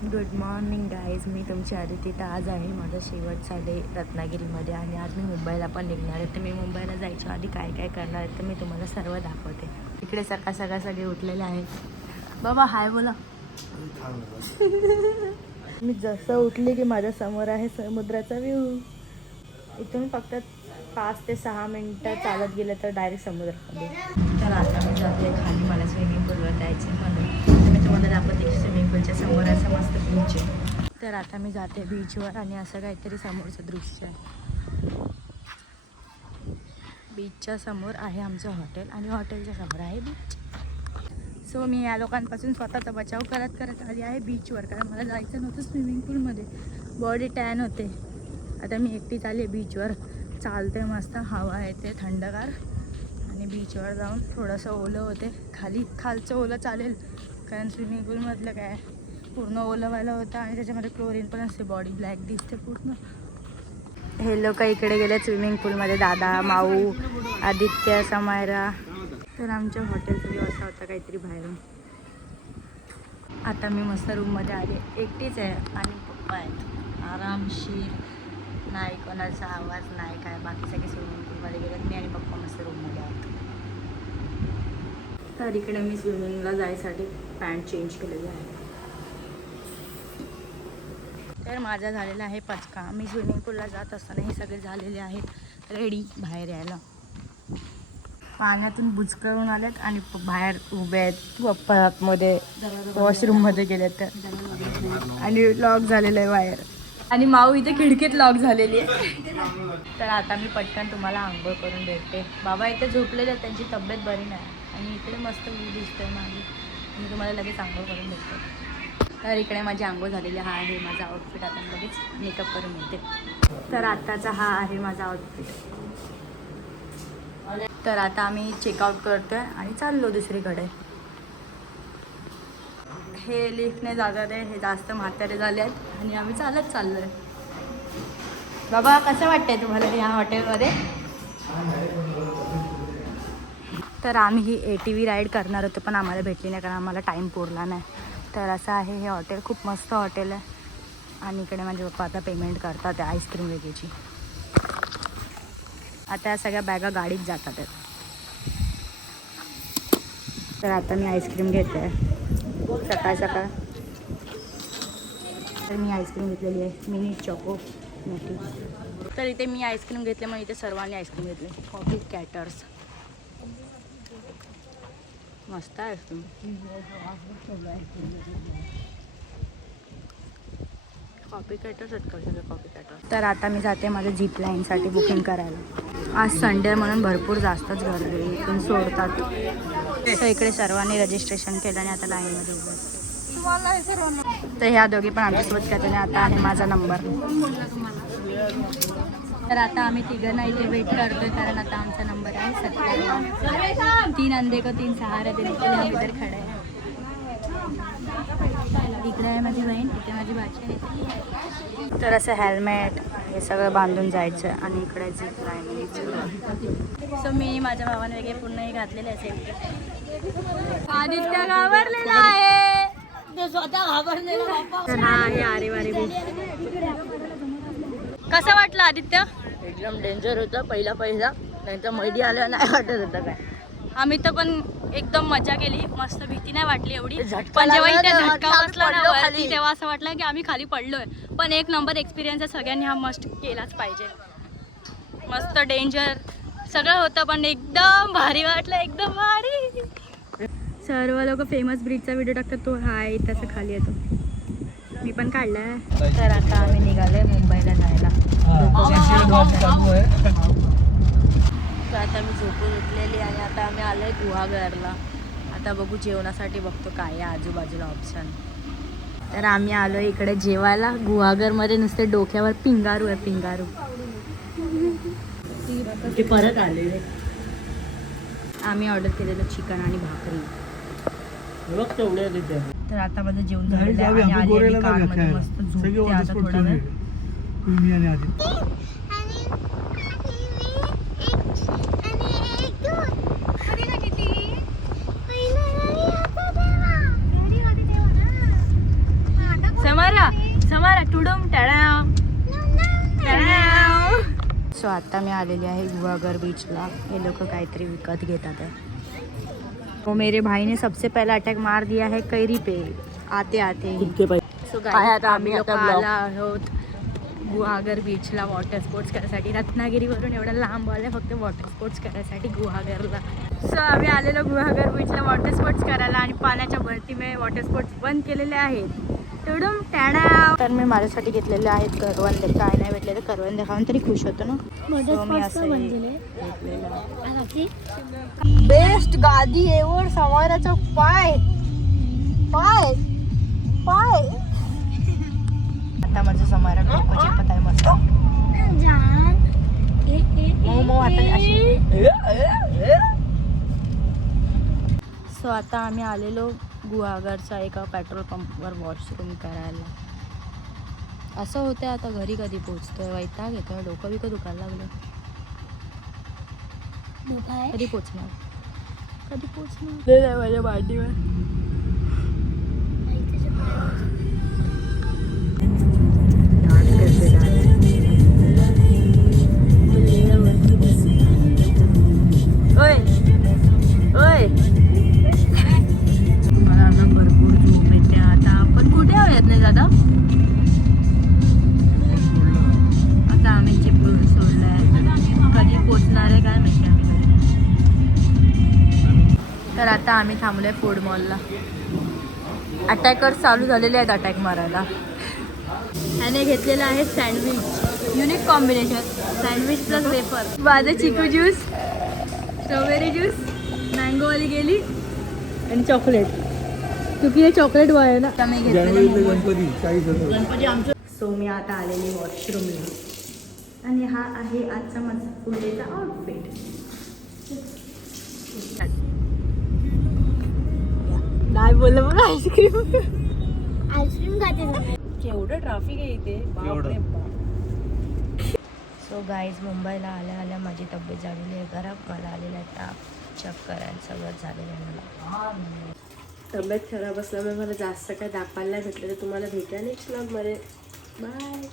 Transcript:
Good morning guys, मी तुमची आदिती. तर आज आहे माझा शेवटचा डे रत्नागिरीमध्ये आणि आज मी मुंबईला पण निघणार आहे. तर मी मुंबईला जायच्या आधी काय काय करणार आहे तर मी तुम्हाला सर्व दाखवते. इकडे सगळे उठलेले आहेत. बाबा हाय बोला. मी जसं उठली की माझ्या समोर आहे समुद्राचा व्ह्यू. इथून फक्त 5 ते 6 मिनटं चालत गेलं तर डायरेक्ट समुद्रामध्ये. तर आता मी जाते खाली, मला स्विमिंग पूलवर जायचं म्हणून मी तुम्हाला दाखवते. स्विमिंग पूलच्या समोर असं मस्त बीच आहे. तर आता मी जाते बीचवर आणि असं काहीतरी समोरचं दृश्य आहे. बीचच्या समोर आहे आमचं हॉटेल आणि हॉटेलच्या समोर आहे बीच. सो मी या लोकांपासून स्वतःचा बचाव करत करत आली आहे बीचवर, कारण मला जायचं नव्हतं स्विमिंग पूलमध्ये. बॉडी टॅन होते. आता मी एकटीच आली आहे बीचवर. चालते मस्त, हवा येते थंडगार आणि बीचवर जाऊन थोडंसं ओलं होते. खालचं ओलं चालेल, कारण स्विमिंग पूलमधलं काय पूर्ण ओलं व्हायला होतं आणि त्याच्यामध्ये क्लोरीन पण असते. बॉडी ब्लॅक दिसते पूर्ण. हे लोक इकडे गेले स्विमिंग पूलमध्ये, दादा, माऊ, आदित्य, समायरा. तर आमच्या हॉटेलचा व्ह्यू असा होता काहीतरी बाहेरून. आता मी मस्त रूममध्ये आले, एकटीच आहे आणि पप्पा आहेत आरामशीर. नाही कोणाचा आवाज नाही काय, बाकी सगळे स्विमिंग पूलमध्ये गेलेत. मी आणि पप्पा मस्त रूममध्ये आहोत. तर इकडे मी स्विमिंगला जायसाठी पॅन्ट चेंज केलेली आहे. तर माझा झालेला आहे पचका. मी स्विमिंग पूलला जात असताना हे सगळे झालेले आहेत रेडी बाहेर यायला. पाण्यातून बुचकळून आलेत आणि बाहेर उभे आहेत. पप्पा आतमध्ये वॉशरूममध्ये गेलेत तर, आणि लॉक झालेलं आहे बाहेर, आणि माऊ इथे खिडकीत लॉक झालेली आहे. तर आता मी पटकन तुम्हाला आंघोळ करून भेटते. बाबा इथे झोपलेले आहेत, त्यांची तब्येत बरी नाही आणि इकडे मस्त व्ह्यू दिसतोय मागे. मी तुम्हाला लगेच आंघोळ करून भेटते. तर इकडे माझी आंघोळ झालेली. हा आहे माझा आउटफिट. आता लगेच मेकअप करून येते. तर आत्ताचा हा आहे माझा आउटफिट. तर आता आम्ही चेकआउट करतोय आणि चाललो दुसरीकडे. हे लिफ्टने जातात आहे, हे जास्त म्हातारे झाले आहेत आणि आम्ही चालत चाललो आहे. बाबा कसं वाटतंय तुम्हाला या हॉटेलमध्ये? तर आम्ही ही ATV राईड करणार होतो पण आम्हाला भेटली नाही, कारण आम्हाला टाईम पुरला नाही. तर असं आहे हे हॉटेल. खूप मस्त हॉटेल आहे. आणि इकडे माझे पप्पा आता पेमेंट करतात आईस्क्रीम वेगळीची. आता या सगळ्या बॅगा गाडीत जातात आहेत. तर आता मी आईस्क्रीम घेते सकाळ सकाळ. तर मी आईस्क्रीम घेतलेली आहे मिनी चॉको मोठी. तर इथे मी आईस्क्रीम घेतले, मग इथे सर्वांनी आईस्क्रीम घेतले. कॉफी कॅटर्स मस्त आहे आईस्क्रीम. कॉफी कॅटर्स आहेत का सगळे कॉफी कॅटर्स. तर आता मी जाते माझ्या झिप लाईनसाठी बुकिंग करायला. आज संडे म्हणून भरपूर जास्तच गर्दी, इथून सोडतात. तर इकडे सर्वांनी रजिस्ट्रेशन केलं आणि आता लाईनमध्ये उभं आहे. तर ह्या दोघी पण आमच्यासोबत करते. आता आहे माझा नंबर. तर आता आम्ही तिघं इथे वेट करतोय, कारण आता आमचा नंबर आहे 17. 3 अंधे को 3 सहारे देने के लिए हम इधर खड़े हैं. इकडे आहे माझी बहीण, इथे माझी भाची आहे. तर असं हेल्मेट हे सगळं बांधून जायचं आणि इकडे झिप लाईन. सो मी माझ्या भावाने वगैरे पूर्ण हे घातलेले असेल. आदित्य घाबरलेला आहे. तर हा आहे आरे वारे बीच. कसं वाटलं आदित्य? एकदम डेंजर होतं पहिला नंतर मैदी आलं नाही वाटत होतं काय. आम्ही तर पण एकदम मजा केली, मस्त भीती नाही वाटली एवढी. पण जेव्हा इथे झटका बसला ना वरती, तेव्हा असं वाटलं की आम्ही खाली पडलोय. पण एक नंबर एक्सपिरियन्स आहे, सगळ्यांनी हा मस्ट केलाच पाहिजे. मस्त डेंजर सगळं होतं पण एकदम भारी वाटलं, एकदम भारी. सर्व लोक फेमस ब्रिजचा व्हिडिओ टाकतात, तो हा आहे तसं खाली येतो. मी पण काढलाय. तर आता आम्ही निघालोय मुंबईला जायला. तर आता मी झोपून उठलेली आणि आता आम्ही आलोय गुहागरला. आता बघू जेवणासाठी बघतो काय आहे आजूबाजूला ऑप्शन. तर आम्ही आलोय इकडे जेवायला गुहागरमध्ये. नुसते डोक्यावर पिंगारू आहे, पिंगारू. ते परत आले. आम्ही ऑर्डर केलेलं चिकन आणि भाकरी. तर आता माझं जेवण झालेलं आहे आणि आली कारमध्ये मस्त झोपते आता थोडा वेळ. समारा टुडुम टडाव सो आता मी आलेली आहे गुहागर बीचला. हे लोक काहीतरी विकत घेतात आहे. तो मेरे भाई ने सबसे पहला अटैक मार दिया है कैरी पे आते आते ही. सो गाइस आम्ही लोक आला आहोत गुहागर बीचला वॉटर स्पोर्ट्स करायसाठी. रत्नागिरीवरून एवढा लांब आलं फक्त वॉटर स्पोर्ट्स करायसाठी गुहागरला. सो आम्ही आलेलो गुहागर बीचला वॉटर स्पोर्ट्स करायला आणि पाण्याच्या भरतीमुळे वॉटर स्पोर्ट्स बंद केलेले आहेत. तेवढं टॅडा. तर मी माझ्यासाठी घेतलेले आहेत करवंदे. काय नाही भेटले तर करवंदे खाऊन तरी खुश होतो ना. So मी असं बेस्ट गादी एवढ समाराचा पाय पाय पाय. आता माझं समारा डोकं चिपत आहे मस्त. सो आता आम्ही आलेलो गुहागरच्या एका पेट्रोल पंपवर वॉशरूम करायला. असं होतं आता घरी कधी पोचतोय. वैताग येतोय. डोकं बिकं दुखायला लागलं. कधी पोचणार कधी पोचणार माझ्या मांडीवर. ओय ओय मला ना भरपूर झोप येते आता. आपण कुठे आहोत नाही दादा. आता आम्ही चिपळूण सोडलाय. कधी पोचणार आहे काय माहिती आम्ही. तर आता आम्ही थांबलोय फूड मॉलला. अटॅकर चालू झालेले आहेत अटॅक मारायला. त्याने घेतलेलं आहे sandwich. Unique combination sandwich plus wafer. माझं चिकू ज्यूस स्ट्रॉबेरी ज्यूस मँगोवाली गेली आणि चॉकलेट. क्योंकि हे चॉकलेट बॉय आहे ना. मी गणपती आमचं. सो मी आता आलेली वॉशरूमला आणि हा आहे आजचा माझा फुलेचा आउटफिट. नाही बोललं मग आईस्क्रीम खाते. केवढं ट्रॅफिक आहे इथे. बापरे बाप. सो गाईज मुंबईला आल्या आल्या माझी तब्येत झालेली आहे खराब. मला आलेला आहे ताप चक्कर आणि सगळं झालेलं आहे मला. तब्येत खराब असल्यामुळे मला जास्त काय दाखवायला नाही भेटलं. तर तुम्हाला भेटा नेक्स्ट व्लॉगमध्ये. बाय.